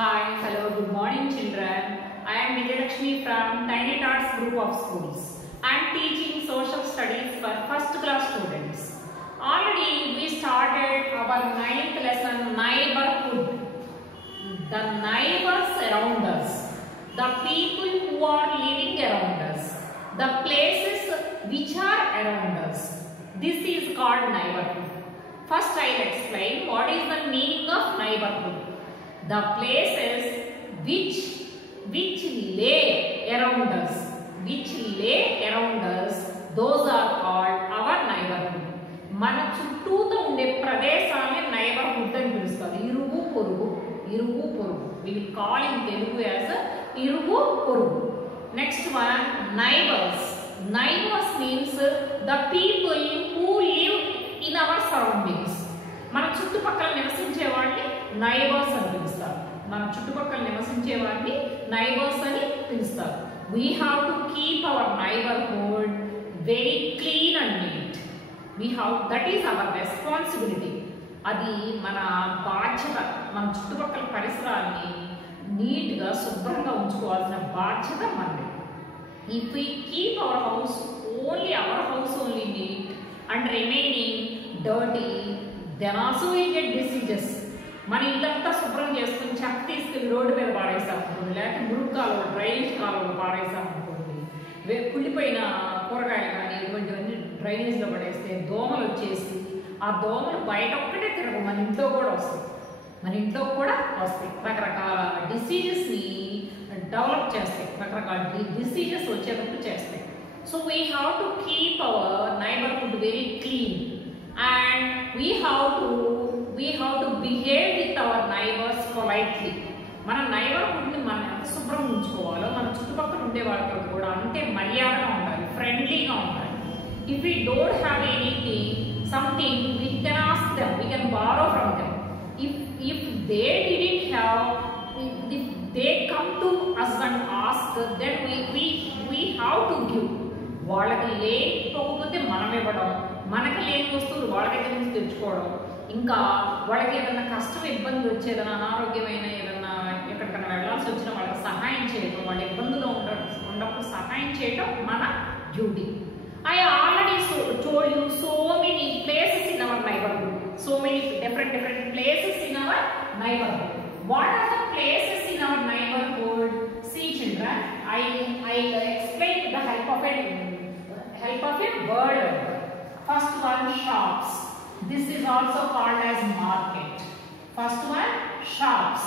Hi, hello, good morning children. I am Vijayalakshmi from Tiny Tots Group of Schools. I am teaching social studies for first class students. Already we started our 9th lesson, neighborhood. The neighbors around us, the people who are living around us, the places which are around us. This is called neighborhood. First I will explain what is the meaning of neighborhood. The places which lay around us, those are called our neighborhood. మన చుట్టూతో ఉండే ప్రదేశాన్ని neighbourhood అని పిలుస్తారు. ఇరుగు పొరుగు. We will call in Telugu as ఇరుగు పొరుగు. Next one, neighbors. Neighbors means the people who live in our surroundings. మన చుట్టుపక్కల నివసించే వాడిని నైబర్స్ అని పిలుస్తారు. నైబర్స్ అని పిలుస్తారు. We have to keep our neighborhood very clean and neat. That is our responsibility. అది మన బాధ్యత. మన చుట్టుపక్కల పరిసరాన్ని నీట్ గా శుభ్రంగా ఉంచుకోవాల్సిన బాధ్యత మనది. If we keep our house only neat and remaining dirty, then also we get diseases. మన ఇల్లంతా శుభ్రం చేసుకుని చెత్త తీసుకుని రోడ్డు మీద పాడేసామనుకోండి, లేకపోతే మురుగు కాలువలు డ్రైనేజ్ కాలువలు పాడేసామనుకోండి, కుళ్ళిపోయిన కూరగాయలు కానీ ఇటువంటివన్నీ డ్రైనేజ్లో పడేస్తే దోమలు వచ్చేసి ఆ దోమలు బయట ఒక్కటే తిరగవు, మన ఇంట్లో కూడా వస్తాయి. రకరకాల డిసీజెస్ని డెవలప్ చేస్తాయి, రకరకాల డిసీజెస్ వచ్చేటప్పుడు చేస్తాయి. So we have to keep our neighbourhood very clean and we have to behave with our neighbors politely. మన నైబర్హుడ్ ని మనం ఎంత శుభ్రం ఉంచుకోవాలో మన చుట్టుపక్కల ఉండే వాళ్ళతో కూడా అంతే మర్యాదగా ఉండాలి, ఫ్రెండ్లీగా ఉండాలి. If we don't have something we can ask them, we can borrow from them. If they didn't have, if they come to us and ask, then we have to give. వాళ్ళకి లేకపోతే మనం ఇవ్వడం, మనకి లేని వస్తువులు వాళ్ళ దగ్గర నుంచి తెచ్చుకోవడం, ఇంకా వాళ్ళకి ఏదైనా కష్టం ఇబ్బంది వచ్చేదన్నా అనారోగ్యమైన ఏదన్నా ఎక్కడికైనా వెళ్ళాల్సి వచ్చినా వాళ్ళకి సహాయం చేయడం, వాళ్ళ ఇబ్బందులో ఉన్నప్పుడు సహాయం చేయడం మన duty. I already told you so many places in our neighborhood, so many different places in our neighborhood. What are the places in our neighborhood? See children, I explain with the help of a word. First one, shops. This is also called as market. First one, shops.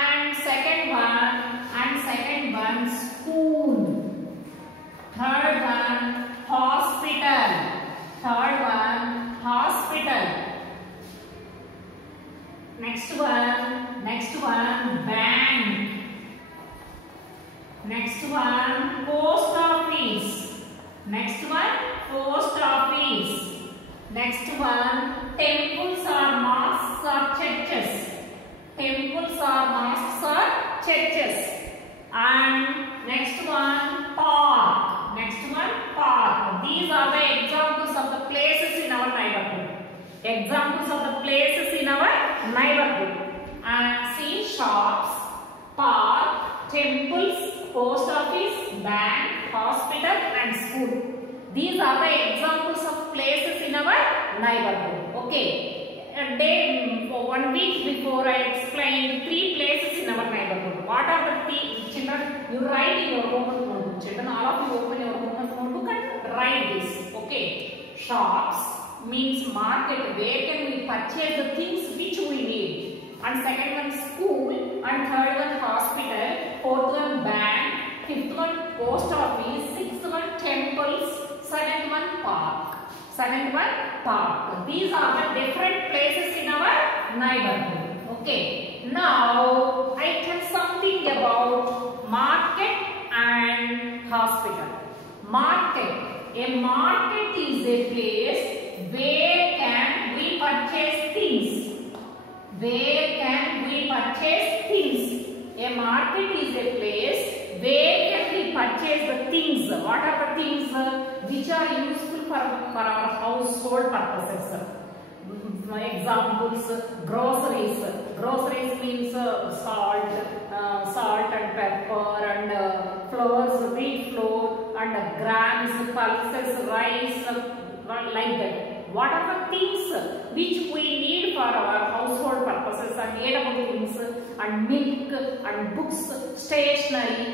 And second one, school. Third one, hospital. Next one, bank. Next one, post office. Next one, temples or mosques or churches. And next one, park. These are the examples of the places in our neighborhood. And see, shops, park, temples, post office, bank, hospital and school. These are the examples of places in our neighborhood. Okay. One week before I explained 3 places in our neighborhood. What are the 3? Children, you write in your homework notebook. Children, all of you open your homework notebook and write this. Okay. Shops means market. Where can we purchase the things which we need? And second one, school. And third one, hospital. Fourth one, bank. Fifth one, post office. Sixth one, temples. Seventh one, park. These are the different places in our neighborhood. Okay. Now I tell something about market and hospital. Market. A market is a place where can we purchase things. A market is a place where can we purchase the things. What are the things which are useful for our household purposes? Examples, groceries. Groceries means salt, grams, pulses, rice, like that. What are the things which we need for our household purposes and edible things and milk and books, stationery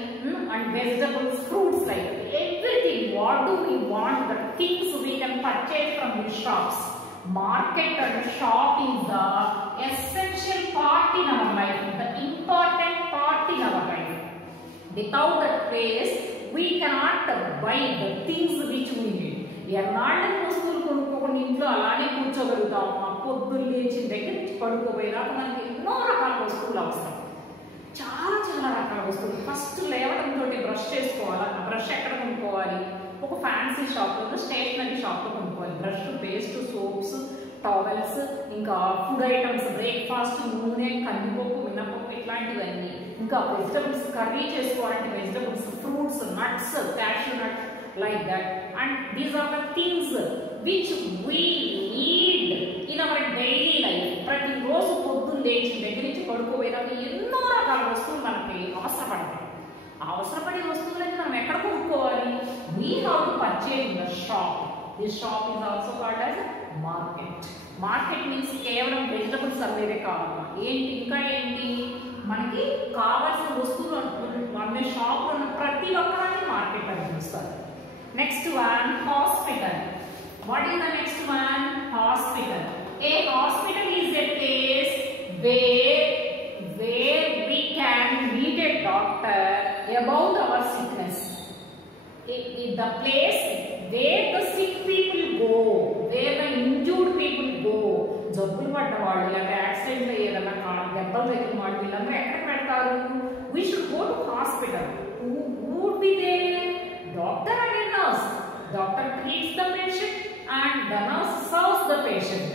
and vegetables, fruits, like that. Everything. What do we want? The things we can purchase from the shops. Market and shop is the essential part in our life, the important part in our life. Without that place, we cannot buy the things which we need. ఎన్నాళ్ళ వస్తువులు కొనుక్కోకుండా ఇంట్లో అలానే కూర్చోగలుగుతాం. పొద్దున్న లేచిన దగ్గర నుంచి పడుకోపోయేదాకా మనకి ఎన్నో రకాల వస్తువులు అవసరం. చాలా చాలా రకాల వస్తువులు. ఫస్ట్ లేవడంతో బ్రష్ చేసుకోవాలి. ఆ బ్రష్ ఎక్కడ కొనుక్కోవాలి? ఒక ఫ్యాన్సీ షాప్లో, స్టేషనరీ షాప్లో కొనుక్కోవాలి. బ్రష్, పేస్ట్, సోప్స్, టవల్స్, ఇంకా ఫుడ్ ఐటమ్స్, బ్రేక్ఫాస్ట్, నూనె, కందిపప్పు, మినపప్పు, ఇట్లాంటివన్నీ. ఇంకా వెజిటబుల్స్, కర్రీ చేసుకోవాలంటే vegetables, fruits, nuts, cashew nut, like that. And these are the things which we need in our daily life. ప్రతి రోజు పొద్దున్న లేచిన దగ్గర నుంచి పడుకోవేదాకా ఎన్నో రకాల వస్తువులు మనకి అవసరపడతాయి. అవసరపడే వస్తువులన్నీ మనం ఎక్కడ కొనుక్కోవాలి? We have to purchase in the shop. This shop is also called as market. Market means కేవలం వెజిటబుల్స్ అమ్మేదే కావాలి. ఏంటి ఇంకా ఏంటి? మనకి కావాల్సిన వస్తువులు అమ్మే షాప్లో ఉన్న ప్రతి ఒక్కదాన్ని మార్కెట్ అని పిలుస్తారు. Next one, hospital. What is the next one? Hospital. A hospital is a place where we can meet a doctor about our sickness. The place where the sick people go, where the injured people go. జబ్బులు పడ్డ వాళ్ళు, లేదా accident ఏదైనా దెబ్బలు తగిలిన వాళ్ళు, వీళ్ళందరూ ఎక్కడ పెడతారు? We should go to hospital. Who would be there? Doctor and a nurse. Doctor treats the patient and the nurse serves the patient.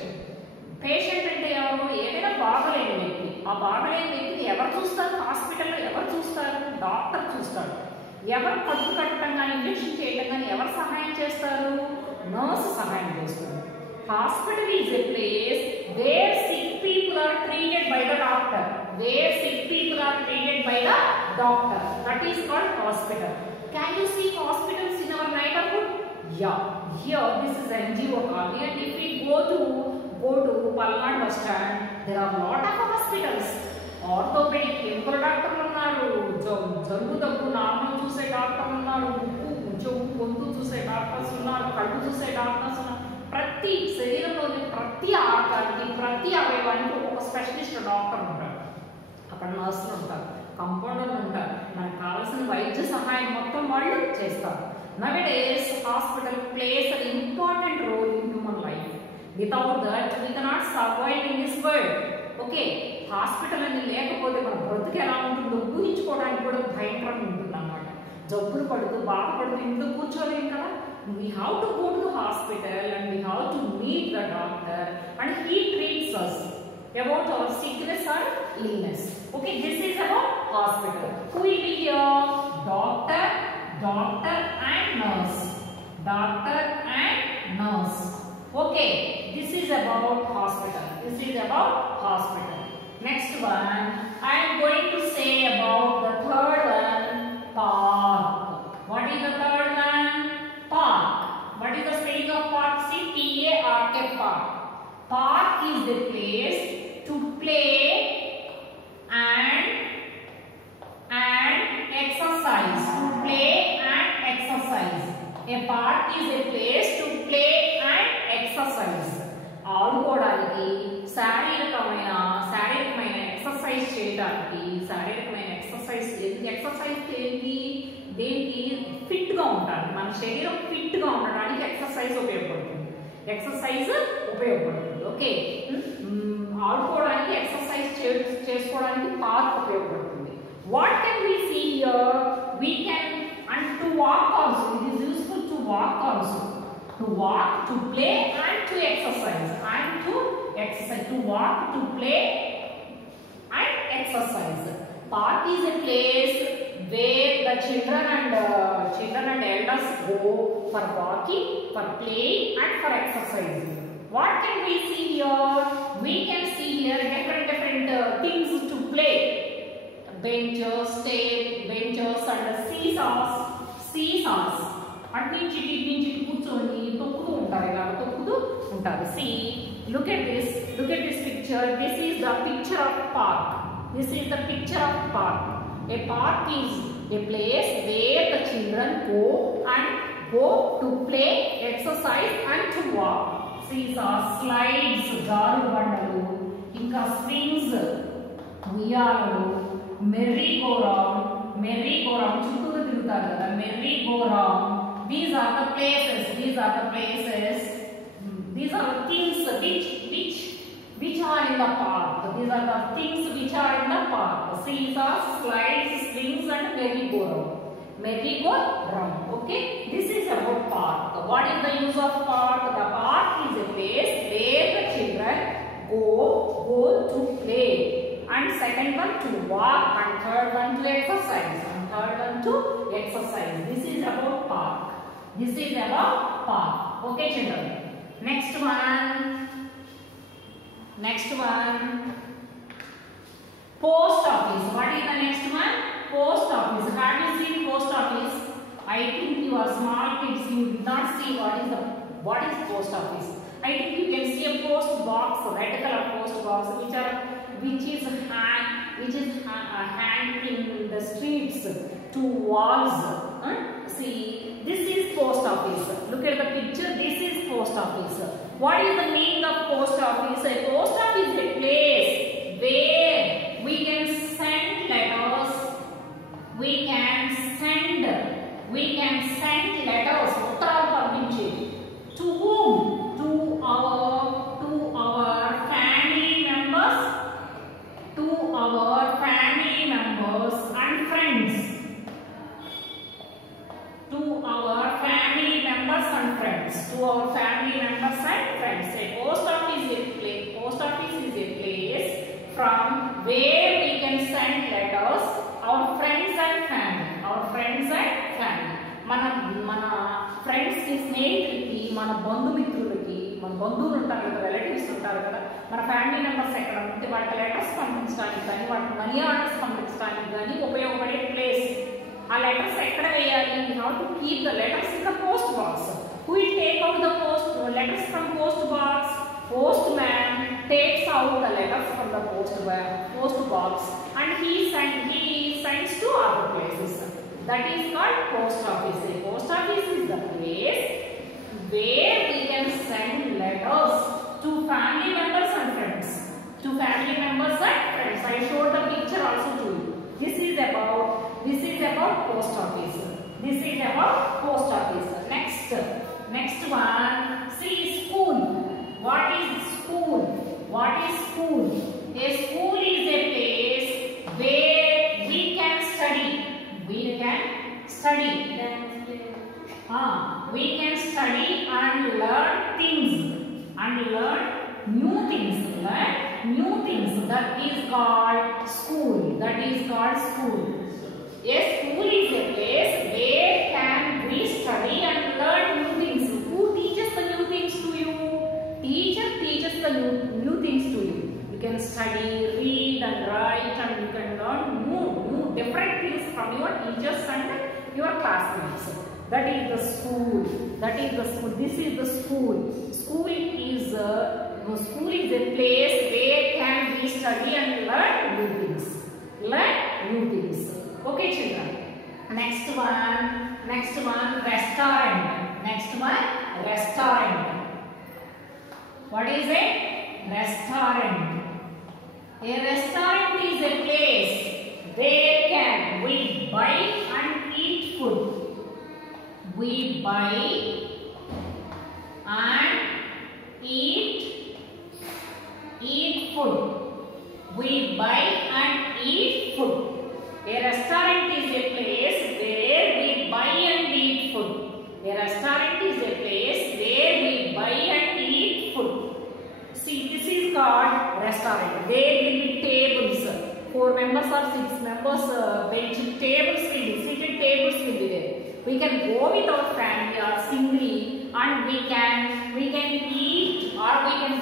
Patient అంటే ఎవరు? ఏదైనా బాగలేని వ్యక్తి. ఆ బాగలేని వ్యక్తిని ఎవరు చూస్తారు? హాస్పిటల్లో ఎవరు చూస్తారు? డాక్టర్ చూస్తాడు. ఎవరు కట్టు కట్టడం కానీ, ఇంజెక్షన్ చేయడం కానీ ఎవరు సహాయం చేస్తారు? నర్స్ సహాయం చేస్తారు. Hospital is a place where sick people are treated by the doctor. Where sick people are treated by the doctor. That is called hospital. Can you see hospitals in our neighborhood? Yeah. Here this is NGO colony, and if we go to Palnad bus stand, there are lot of hospitals. Orthopedic chemical doctor unnaru, జలుబు దగ్గు normal చూసే doctor ఉన్నారు, ముక్కు చెవు గొంతు చూసే doctors ఉన్నారు, కళ్ళు చూసే డాక్టర్స్ ఉన్నారు. ప్రతి శరీరంలోని ప్రతి ఆకారానికి, ప్రతి అవయవానికి ఒక స్పెషలిస్ట్ డాక్టర్ ఉంటారు. అక్కడ నర్సులు ఉంటారు, కంపౌండర్లు ఉంటారు. మనకు కావాల్సిన వైద్య సహాయం మొత్తం వాళ్ళు చేస్తారు. Nowadays, hospital plays an important role in human life. Without that, we cannot survive in this world. Okay, hospital అని లేకపోతే మన బ్రతుకు ఎలా ఉంటుందో ఊహించుకోవడానికి కూడా భయంకరంగా ఉంటుంది అన్నమాట. జబ్బులు పడుతూ బాధపడుతూ ఇంట్లో కూర్చోలేం కదా. We have to go to the hospital and we have to meet the doctor and he treats us about our sickness or illness. Okay, this is about hospital. Who will be here? Doctor and nurse. Doctor and nurse. Okay, this is about hospital. This is about hospital. Next one, I am going to say about the third one, park. What is the third one? Park. What is the spelling of park? See, P-A-R-K, park. Park is the place to play and exercise. To play and exercise. A park is a place to play and exercise. ఆడుకోవడానికి, శారీరకమైన exercise చేయడానికి, శారీరకమైన exercise ఏంటి? దేనికి? Fit గా ఉంటారు. మన శరీరం ఫిట్ గా ఉండడానికి ఎక్సర్సైజ్ ఉపయోగపడుతుంది. ఓకే, ఆడుకోవడానికి, ఎక్సర్సైజ్ చేసుకోవడానికి పార్క్ ఉపయోగపడుతుంది. What can we see here? We can and to walk also. It is useful to walk also. To walk, to play and to exercise. To walk, to play and exercise. Park is a place where the children and elders go for walking, for playing and for exercising. What can we see here? We can see here different things to play. Benches and seesaws. అటు నుంచి ఇటు కూర్చొని తొక్కుతూ ఉంటారు, ఇలా తొక్కుతూ ఉంటారు. See, look at this picture. This is the picture of park. This is the picture of park. A park is a place where the children go to play, exercise and to walk. See, slides, jaru bandalu, inka swings, ఉయ్యాలలు, merry-go-round చుట్టూ తిరుగుతారు కదా, merry-go-round. These are the places. These are the things which are in the park. These are the things which are in the park. See, slides, swings and merry-go-round. Okay, this is about park. What is the use of park? The park is a place where the children go to play, and second one to walk, and third one to exercise, This is about park. Okay, children. Next one. Post office. What is the next one? Post office. Have you seen post office? I think you are small kids. You did not see what is post office. I think you can see a post box, red color post box, which is hanged in the streets to walls. See, this is post office. Look at the picture. This is post office. What is the meaning of post office? A post office is a place where we can send letters. We can send letters. ఉత్తరాలు పంపించి. To whom? To our family members. To our family members and friends. To our family members and friends. A post office is a place from where we can send letters. Our friends and family. మన friends కి, స్నేహితులకి, మన బంధుమిత్రులకి, మన బంధువులు ఉంటారు కదా, relatives ఉంటారు కదా, మన ఫ్యామిలీ మెంబర్స్ ఎక్కడ ఉంటే వాళ్ళకి లెటర్స్ పంపించడానికి కానీ, వాళ్ళకి మనీ ఆర్డర్స్ పంపించడానికి కానీ ఉపయోగపడే ప్లేస్. ఆ లెటర్స్ ఎక్కడ వేయాలి? How to keep the letters in the post box. Who will take out the letters from post box? Postman takes out the letters from the post box and he sends to other places. That is called post office. A post office is the place where we can send letters to family members and friends. I showed the picture also to you. This is about post office. Next one. See, school. What is school? A school is a place where we can study. We can study and learn things, new things. That is called school. A school is a place where can we study and learn new things. Who teaches the new things to you? Teacher teaches the new things to you. You can study, read and write, and you can learn new different things from your teachers and your classmates. That is the school. This is the school. School is a place where can we study and learn new things. Okay, children. Next one, restaurant. What is a restaurant? A restaurant is a place where can we buy and eat food. We buy and eat food. A restaurant is a place where we buy and eat food. See, this is called restaurant. There will be tables. 4 members or 6 members bench tables will be, seated tables will be there. We can go with our family or singly and we can eat or we can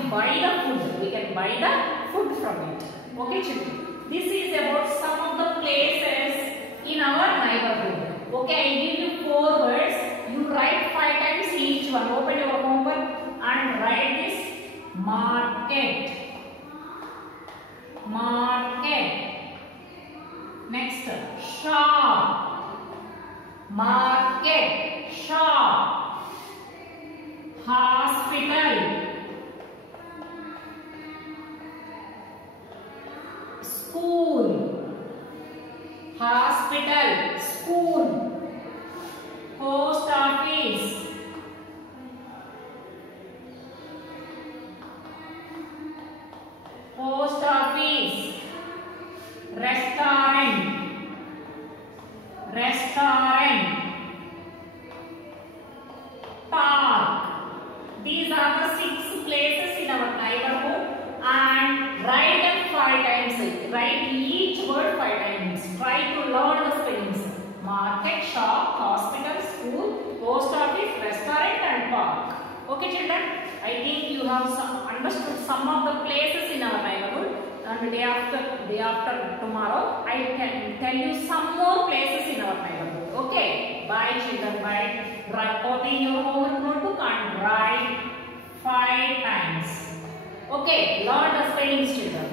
buy the food from it. Okay, children. This is about some of the places in our neighborhood. Okay, I give you 4 words. You write each one. Open your homework and write this market. Market. Next, shop. Market. Shop. Hospital. School. Hospital. School. Post office. Post office. Restaurant. Restaurant. Park. These are the 6 places in our neighborhood, and write them 5 times. Write each word 5 times. Try to learn the spellings. Market, shop, hospital, school, post office, restaurant and park. Okay children, I think you have understood some of the places in our neighborhood, and day after tomorrow I can tell you some more places in our neighborhood. Okay, bye children, bye. Open your homework notebook and write 5 times. Okay, learn the spellings children.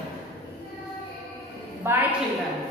Bye children.